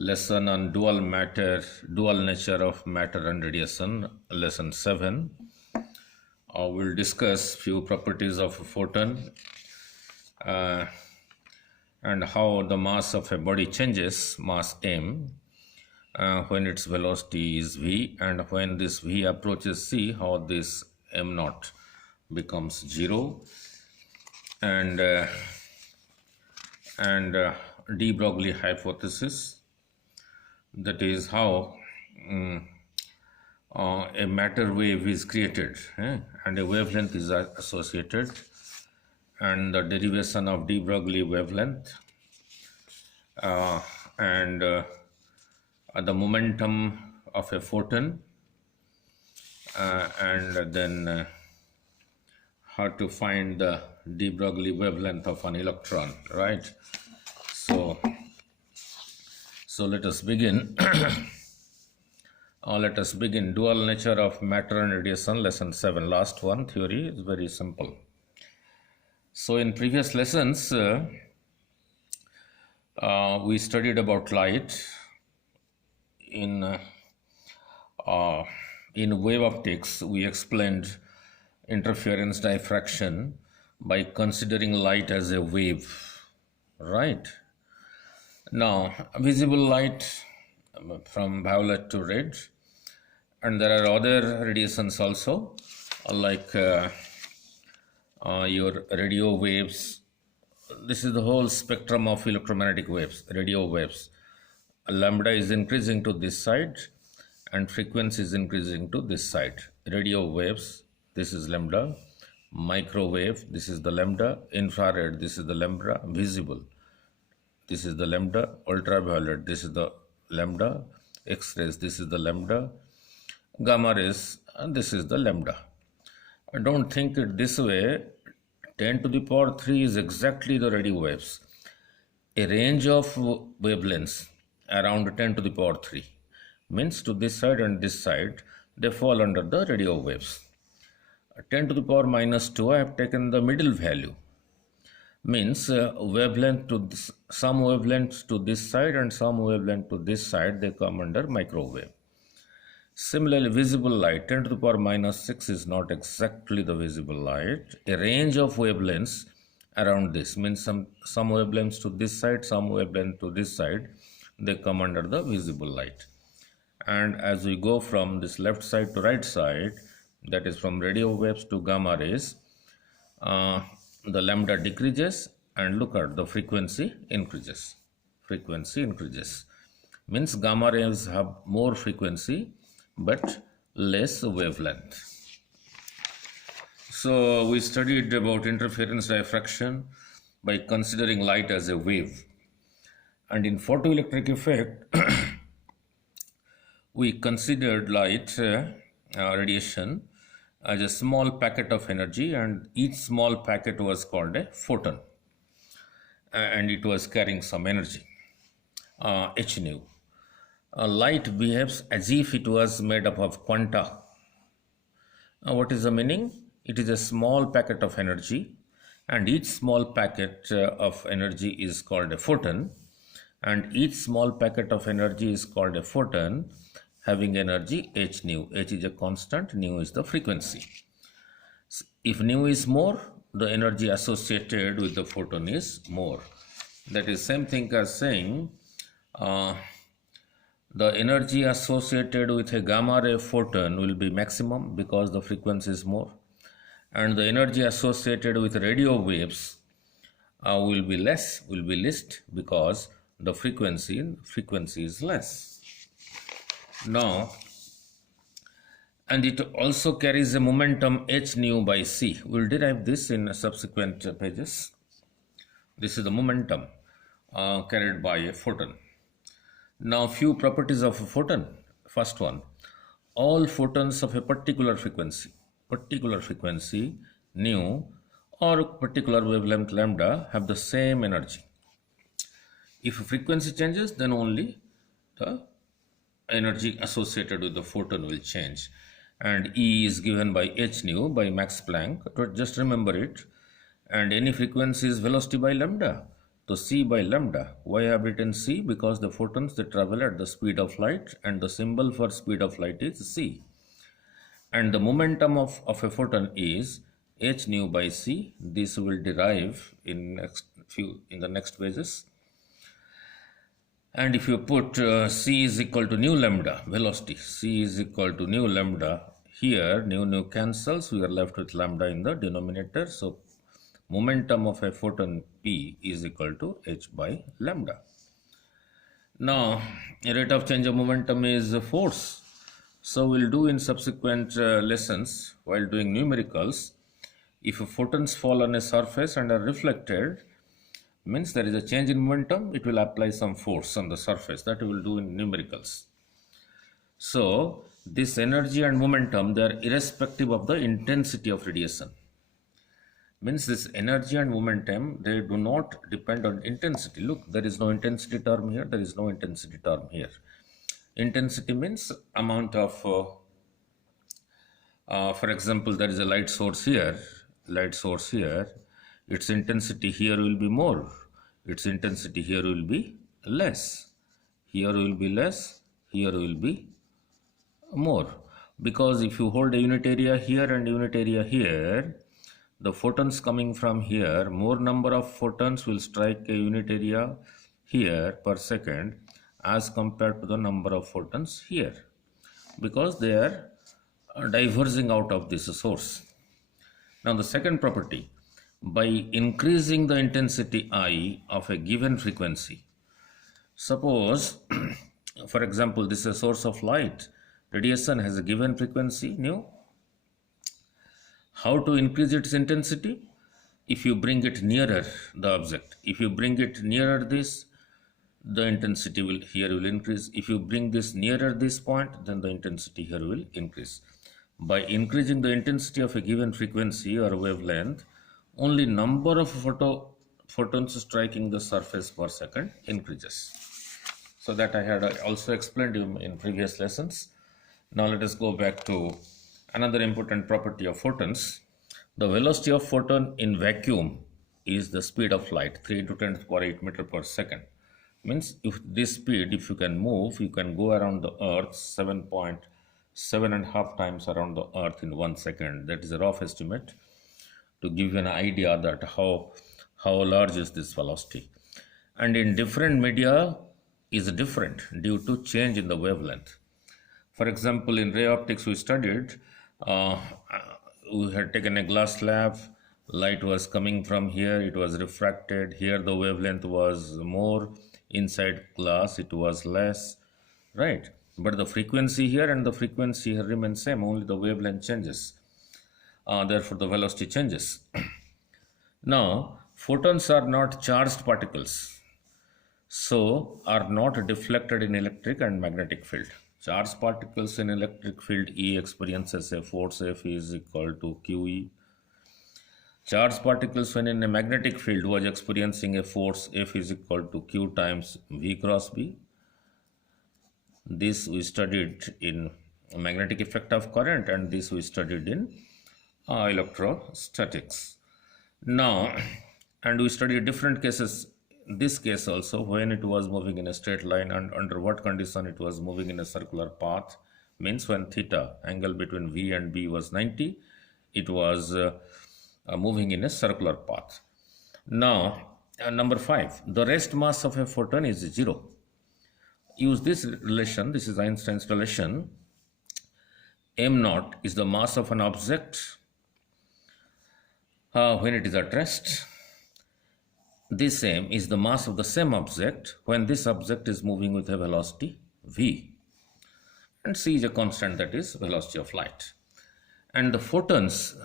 lesson on dual nature of matter and radiation, lesson 7. We'll discuss few properties of a photon uh, and how the mass of a body changes, mass m, when its velocity is v, and when this v approaches c, how this m naught becomes 0, and de Broglie hypothesis, that is how a matter wave is created and a wavelength is associated, and the derivation of de Broglie wavelength and the momentum of a photon, and then how to find the de Broglie wavelength of an electron, right? So let us begin. Let us begin. Dual nature of matter and radiation, lesson 7. Last one, theory is very simple. So in previous lessons, we studied about light. In wave optics, we explained interference diffraction by considering light as a wave, right? Now, visible light from violet to red, and there are other radiations also, like your radio waves. This is the whole spectrum of electromagnetic waves, radio waves. Lambda is increasing to this side and frequency is increasing to this side. Radio waves, this is lambda. Microwave, this is the lambda. Infrared, this is the lambda. Visible, this is the lambda. Ultraviolet, this is the lambda. X-rays, this is the lambda. Gamma rays, and this is the lambda. I don't think it this way. 10 to the power 3 is exactly the radio waves. A range of wavelengths around 10 to the power 3 means to this side and this side, they fall under the radio waves. 10 to the power minus 2, I have taken the middle value. Means wavelength to this, some wavelengths to this side and some wavelength to this side, they come under microwave. Similarly, visible light, 10 to the power minus 6 is not exactly the visible light. A range of wavelengths around this means some wavelengths to this side, some wavelength to this side, they come under the visible light. And as we go from this left side to right side, that is from radio waves to gamma rays, the lambda decreases, and look at the frequency increases. Frequency increases. Means gamma rays have more frequency but less wavelength. So we studied about interference diffraction by considering light as a wave. And in photoelectric effect, we considered light radiation as a small packet of energy, and each small packet was called a photon, and it was carrying some energy, h nu. Light behaves as if it was made up of quanta. What is the meaning? It is a small packet of energy, and each small packet of energy is called a photon, and each small packet of energy is called a photon having energy h nu. H is a constant, nu is the frequency. If nu is more, the energy associated with the photon is more. That is same thing as saying the energy associated with a gamma ray photon will be maximum because the frequency is more, and the energy associated with radio waves will be least because the frequency is less. Now, and it also carries a momentum h nu by c. We'll derive this in subsequent pages. This is the momentum carried by a photon. Now, few properties of a photon. First one, all photons of a particular frequency nu or particular wavelength lambda have the same energy. If frequency changes, then only the energy associated with the photon will change. And E is given by h nu by Max Planck. Just remember it. And any frequency is velocity by lambda. So c by lambda. Why I have written c? Because the photons, they travel at the speed of light, and the symbol for speed of light is c. And the momentum of a photon is h nu by c. This will derive in the next pages. And if you put c is equal to nu lambda, velocity, c is equal to nu lambda, here nu cancels, we are left with lambda in the denominator. So momentum of a photon p is equal to h by lambda. Now, rate of change of momentum is force. So we'll do in subsequent lessons while doing numericals. If photons fall on a surface and are reflected, means there is a change in momentum, it will apply some force on the surface. That we will do in numericals. So this energy and momentum, they are irrespective of the intensity of radiation. Means this energy and momentum, they do not depend on intensity. Look, there is no intensity term here, there is no intensity term here. Intensity means amount of, for example, there is a light source here, its intensity here will be more, its intensity here will be less, here will be less, here will be more. Because if you hold a unit area here and unit area here, the photons coming from here, more number of photons will strike a unit area here per second as compared to the number of photons here, because they are diverging out of this source. Now the second property, by increasing the intensity I of a given frequency, suppose for example this is a source of light, radiation has a given frequency nu. How to increase its intensity? If you bring it nearer the object, if you bring it nearer this, the intensity will increase. If you bring this nearer this point, then the intensity here will increase. By increasing the intensity of a given frequency or wavelength, only number of photons striking the surface per second increases. So that I had also explained in previous lessons. Now let us go back to another important property of photons. The velocity of photon in vacuum is the speed of light, 3 × 10⁸ meter per second. Means if this speed, if you can move, you can go around the earth 7.5 times around the earth in 1 second. That is a rough estimate to give you an idea that how large is this velocity. And in different media is different due to change in the wavelength. For example, in ray optics we studied, we had taken a glass slab, light was coming from here, it was refracted, here the wavelength was more, inside glass it was less, right? But the frequency here and the frequency here remain same, only the wavelength changes. Therefore the velocity changes. Now photons are not charged particles, so are not deflected in electric and magnetic field. Charged particles in electric field, E experiences a force F is equal to QE. Charged particles when in a magnetic field was experiencing a force F is equal to Q times V cross B. This we studied in magnetic effect of current, and this we studied in electrostatics. Now, and we studied different cases. This case also, when it was moving in a straight line and under what condition it was moving in a circular path, means when theta, angle between V and B was 90, it was moving in a circular path. Now, number 5, the rest mass of a photon is 0. Use this relation, this is Einstein's relation. m0 is the mass of an object when it is at rest. This m is the mass of the same object when this object is moving with a velocity v. And c is a constant, that is velocity of light. And the photons,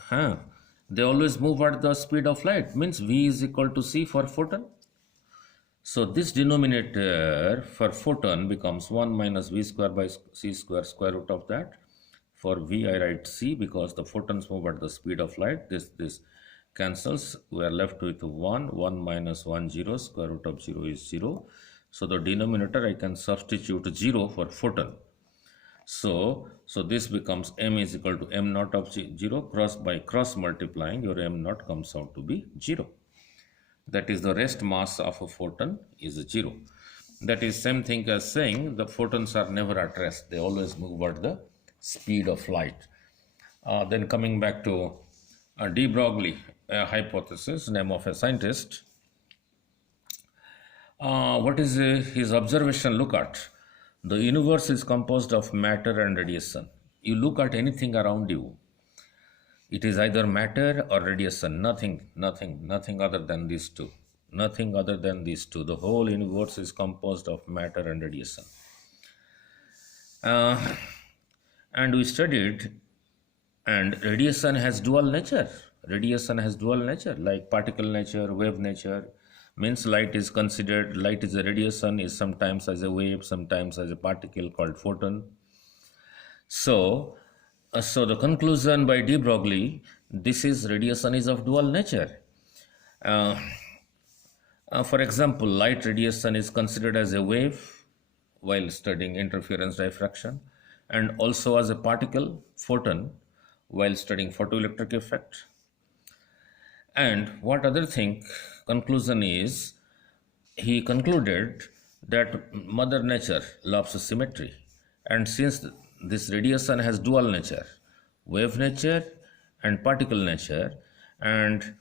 they always move at the speed of light, means v is equal to c for photon. So this denominator for photon becomes 1 minus v square by c square, square root of that. For v I write c because the photons move at the speed of light. This cancels, we are left with 1 minus 1 0, square root of 0 is 0. So the denominator I can substitute 0 for photon. So this becomes m is equal to m naught of 0, cross by cross multiplying, your m naught comes out to be 0. that is the rest mass of a photon is 0. That is same thing as saying the photons are never at rest. They always move at the speed of light. Then coming back to de Broglie hypothesis, name of a scientist. What is his observation? Look at the universe is composed of matter and radiation. You look at anything around you, it is either matter or radiation, nothing other than these two. Nothing other than these two. The whole universe is composed of matter and radiation. And we studied, and radiation has dual nature. Radiation has dual nature, like particle nature, wave nature. Means light is considered, light is a radiation, is sometimes as a wave, sometimes as a particle called photon. So the conclusion by de Broglie, this is radiation is of dual nature. For example, light radiation is considered as a wave while studying interference diffraction, and also as a particle, photon, while studying photoelectric effect. And what other thing, conclusion is, he concluded that Mother Nature loves symmetry, and since this radiation has dual nature, wave nature and particle nature, and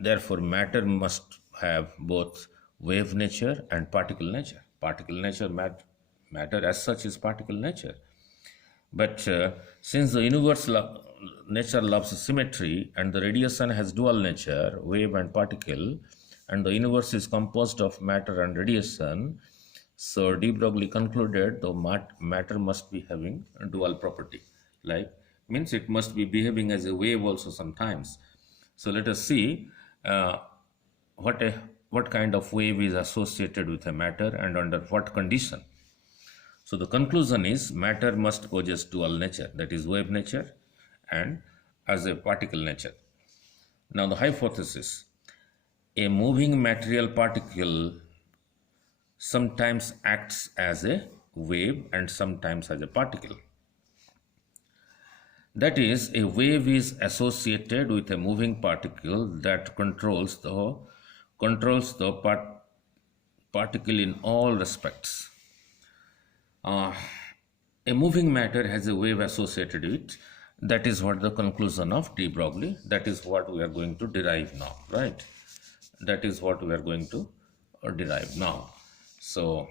therefore matter must have both wave nature and particle nature. Particle nature, matter as such is particle nature. But since the universe nature loves symmetry, and the radiation has dual nature, wave and particle, and the universe is composed of matter and radiation, so de Broglie concluded the matter must be having a dual property. Like, means it must be behaving as a wave also sometimes. So let us see what kind of wave is associated with a matter and under what condition. So the conclusion is matter must possess dual nature, that is wave nature and as a particle nature. Now the hypothesis, a moving material particle sometimes acts as a wave and sometimes as a particle. That is, a wave is associated with a moving particle that controls the particle in all respects. A moving matter has a wave associated with it. That is what the conclusion of de Broglie. That is what we are going to derive now, right? That is what we are going to derive now. So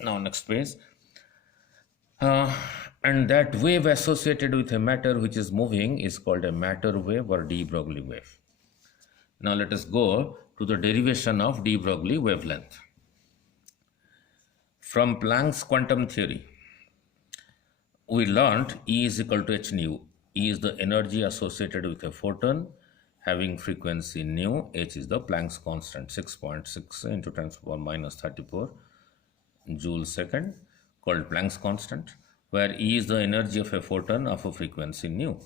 now next page. And that wave associated with a matter which is moving is called a matter wave or de Broglie wave. Now let us go to the derivation of de Broglie wavelength. From Planck's quantum theory, we learned E is equal to h nu. E is the energy associated with a photon having frequency nu. H is the Planck's constant, 6.6 into 10 to the power minus 34 joule second, called Planck's constant, where E is the energy of a photon of a frequency nu.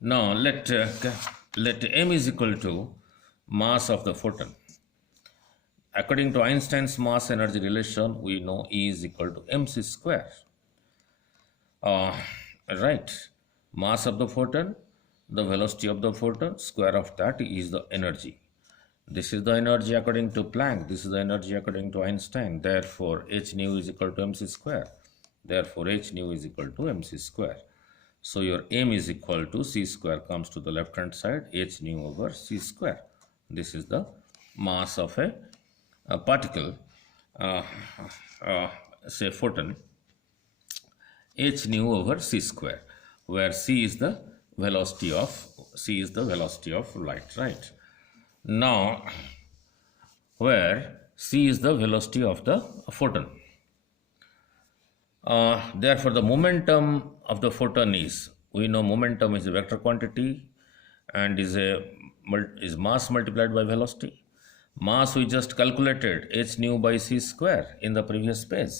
Now let m is equal to mass of the photon. According to Einstein's mass energy relation, we know E is equal to mc square. Right, mass of the photon, the velocity of the photon, square of that is the energy. This is the energy according to Planck, this is the energy according to Einstein. Therefore, h nu is equal to mc square. Therefore, h nu is equal to mc square. So your m is equal to c square comes to the left hand side, h nu over c square. This is the mass of a particle, say photon, h nu over c square, where c is the velocity of light, right? Now, where c is the velocity of the photon. Therefore, the momentum of the photon is, we know momentum is a vector quantity and is mass multiplied by velocity. Mass we just calculated, h nu by c square in the previous page.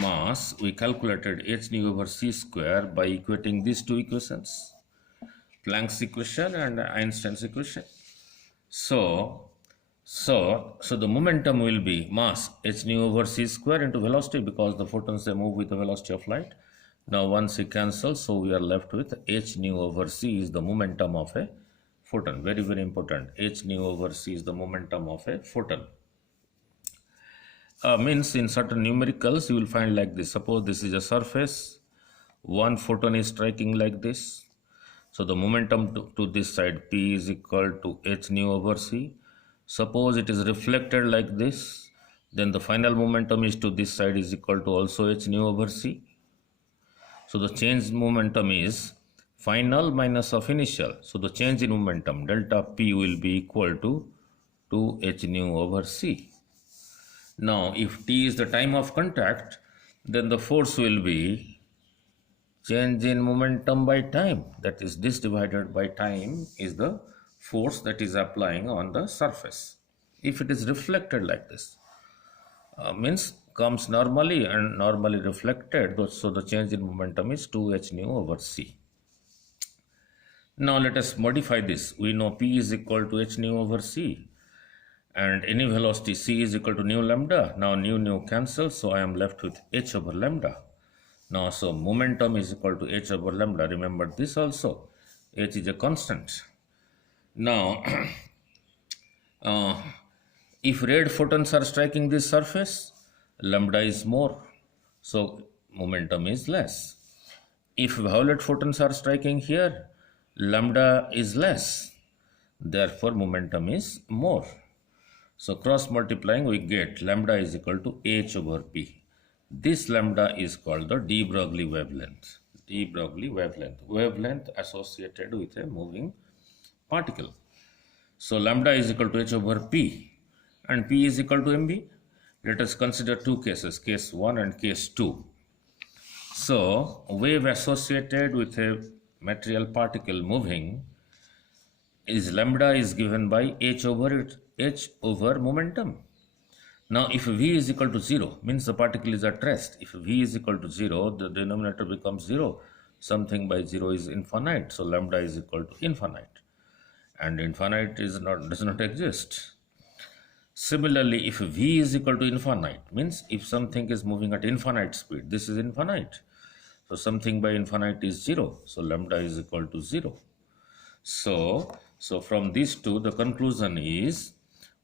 Mass we calculated h nu over c square by equating these two equations, Planck's equation and Einstein's equation. So the momentum will be mass h nu over c square into velocity, because the photons they move with the velocity of light. Now once we cancel, so we are left with h nu over c is the momentum of a photon. Very, very important. H nu over c is the momentum of a photon. Means in certain numericals, you will find like this. Suppose this is a surface. One photon is striking like this. So the momentum to this side, P is equal to H nu over C. Suppose it is reflected like this, then the final momentum is to this side is equal to also H nu over C. So the change momentum is final minus of initial. So the change in momentum, delta P, will be equal to 2H nu over C. Now, if T is the time of contact, then the force will be change in momentum by time. That is, this divided by time is the force that is applying on the surface. If it is reflected like this, means comes normally and normally reflected, so the change in momentum is 2H nu over C. Now let us modify this. We know P is equal to H nu over C, and any velocity C is equal to nu lambda. Now nu cancels, so I am left with H over lambda. Now, so momentum is equal to H over lambda. Remember this also. H is a constant. Now, if red photons are striking this surface, lambda is more, so momentum is less. If violet photons are striking here, lambda is less, therefore momentum is more. So cross multiplying, we get lambda is equal to H over P. This lambda is called the de Broglie wavelength. De Broglie wavelength. Wavelength associated with a moving particle. So lambda is equal to H over P and P is equal to mb. Let us consider two cases, case 1 and case 2. So wave associated with a material particle moving is lambda is given by H over momentum. Now if V is equal to 0, means the particle is at rest. If V is equal to 0, the denominator becomes 0. Something by 0 is infinite, so lambda is equal to infinite. And infinite does not exist. Similarly, if V is equal to infinite, means if something is moving at infinite speed, this is infinite. So something by infinite is 0, so lambda is equal to 0. So from these two, the conclusion is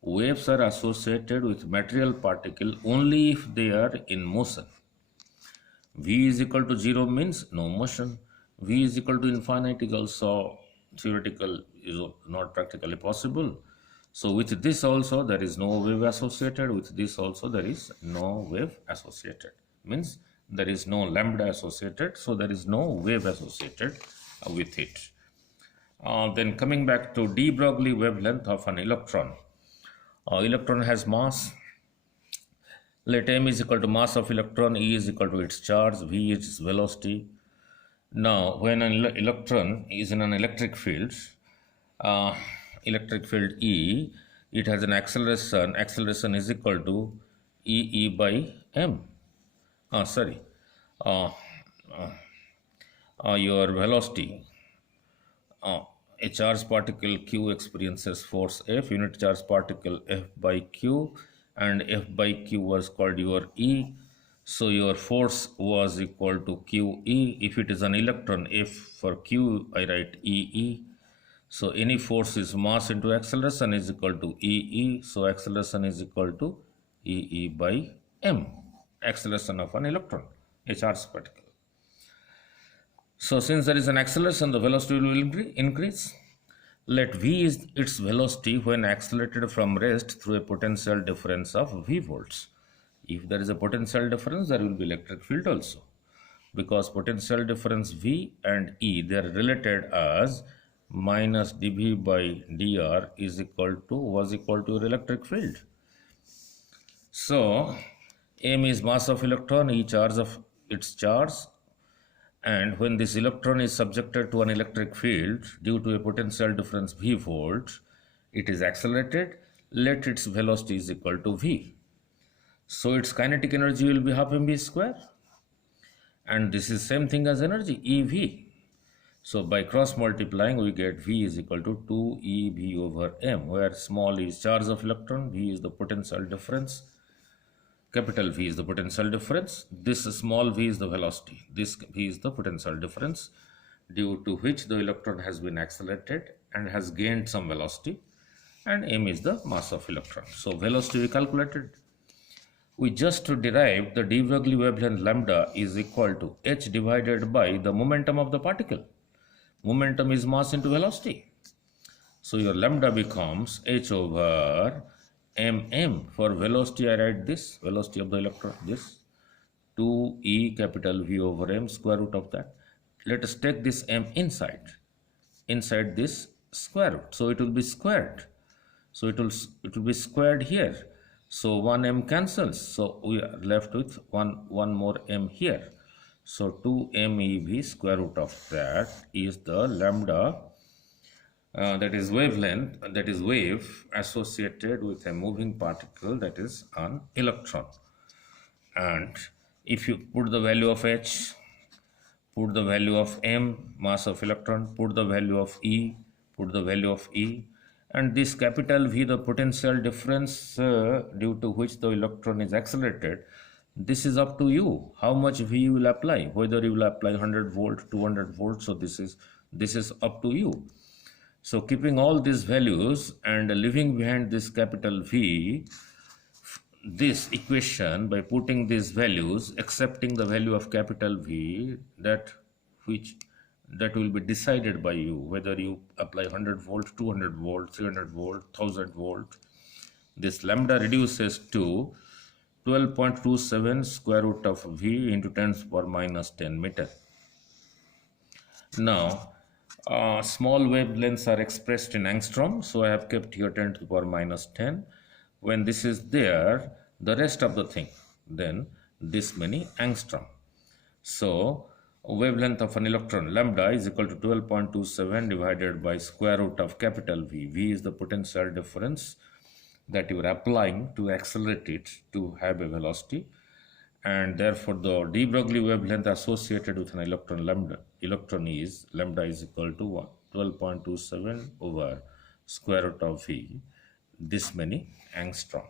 waves are associated with material particle only if they are in motion. V is equal to 0 means no motion. V is equal to infinite is also theoretical, is not practically possible. So with this also there is no wave associated, with this also there is no wave associated. Means there is no lambda associated, so there is no wave associated with it. Then coming back to de Broglie wavelength of an electron. Electron has mass. Let m is equal to mass of electron, E is equal to its charge, V is its velocity. Now when an electron is in an electric field E, it has an acceleration. Acceleration is equal to E by m. Your velocity. A charged particle Q experiences force F, unit charge particle F by Q, and F by Q was called your E. So your force was equal to QE. If it is an electron, F for Q, I write EE. So any force is mass into acceleration is equal to EE. So acceleration is equal to EE by m, acceleration of an electron, a charged particle. So since there is an acceleration, the velocity will increase. Let V is its velocity when accelerated from rest through a potential difference of V volts. If there is a potential difference, there will be electric field also. Because potential difference V and E, they are related as minus dV by dr was equal to your electric field. So m is mass of electron, E charge of its charge. And when this electron is subjected to an electric field due to a potential difference V volt, it is accelerated. Let its velocity is equal to V. So its kinetic energy will be half mv square. And this is same thing as energy, EV. So by cross multiplying, we get V is equal to 2EV over m, where small is charge of electron, V is the potential difference. Capital V is the potential difference. This small v is the velocity. This v is the potential difference due to which the electron has been accelerated and has gained some velocity, and m is the mass of electron. So velocity we calculated. We just derived the de Broglie wavelength lambda is equal to h divided by the momentum of the particle. Momentum is mass into velocity. So your lambda becomes h over mm. For velocity I write this, velocity of the electron, this 2e capital V over m, square root of that. Let us take this m inside this square root. So it will be squared. So it will be squared here. So 1 m cancels. So we are left with one more m here. So 2 mev square root of that is the lambda, that is wavelength, that is wave associated with a moving particle, that is an electron. And if you put the value of h, put the value of m, mass of electron, put the value of E, put the value of E, and this capital V, the potential difference due to which the electron is accelerated, this is up to you. How much V you will apply, whether you will apply 100 volt, 200 volts, so this is up to you. So keeping all these values and leaving behind this capital V, this equation, by putting these values, accepting the value of capital V, that will be decided by you, whether you apply 100 volt, 200 volt, 300 volt, 1000 volt. This lambda reduces to 12.27 square root of V into 10 to the power minus 10 meter. Now, small wavelengths are expressed in angstrom, so I have kept here 10 to the power minus 10. When this is there, the rest of the thing, then this many angstrom. So wavelength of an electron lambda is equal to 12.27 divided by square root of capital V. V is the potential difference that you are applying to accelerate it to have a velocity, and therefore the de Broglie wavelength associated with an electron lambda is equal to 12.27 over square root of V, this many angstrom.